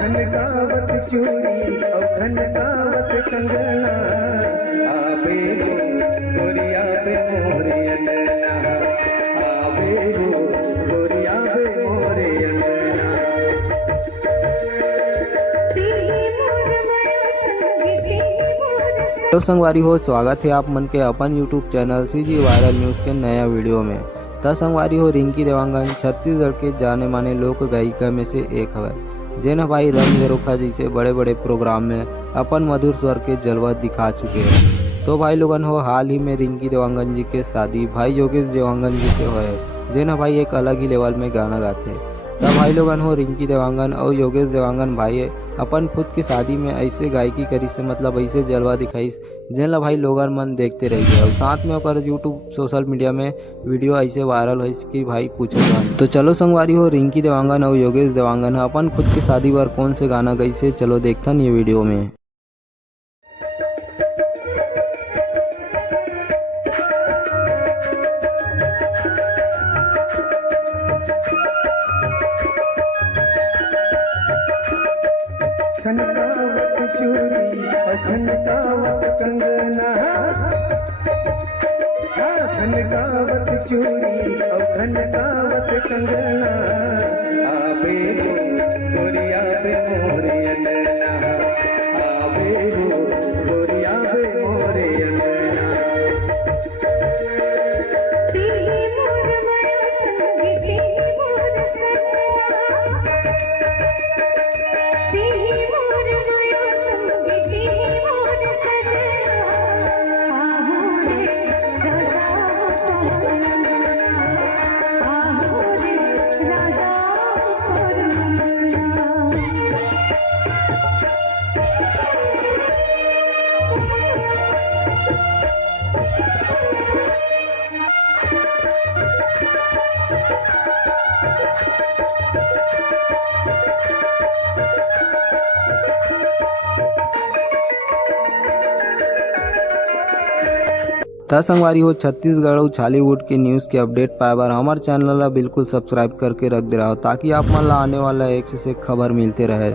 खनकावत चूड़ी और खनकावत कंगना आवे हो गोरिया बे मोरे अंगना आवे हो गोरिया बे मोरे अंगना। हेलो संगवारी हो, स्वागत है आप मन के अपन YouTube channel CG viral news के नया वीडियो में। त संगवारी हो, रिंकी देवांगन छत्तीसगढ़ के जाने माने लोक गायिका में से एक है, जेना भाई रंग झरोखा जैसे बड़े बड़े प्रोग्राम में अपन मधुर स्वर के जलवा दिखा चुके हैं। तो भाई लोगन हो, हाल ही में रिंकी देवांगन जी के शादी भाई योगेश देवांगन जी से हुए, जेना भाई एक अलग ही लेवल में गाना गाते। तब भाई लोगन हो, रिंकी देवांगन और योगेश देवांगन भाई अपन खुद की शादी में ऐसे गायकी करी से मतलब ऐसे जलवा दिखाई जेला भाई लोगन मन देखते रहिए। और साथ में ओकर यूट्यूब सोशल मीडिया में वीडियो ऐसे वायरल हो कि भाई पूछो। तो चलो संगवारी हो, रिंकी देवांगन और योगेश देवांगन अपन खुद की शादी पर कौन से गाना गई से चलो देखथन ये वीडियो में। खनकावत चूड़ी और खनकावत कंगना खनकावत चूड़ी और खनकावत कंगना आवे हो गोरिया बे मोरे अंगना आवे हो गोरिया बे मोरे अंगना। त संगवारी हो, छत्तीसगढ़ और छालीवुड के न्यूज़ के अपडेट पाए बार हमारे चैनल ला बिल्कुल सब्सक्राइब करके रख दे रहा हो, ताकि आप मन ला आने वाला एक से एक खबर मिलते रहे।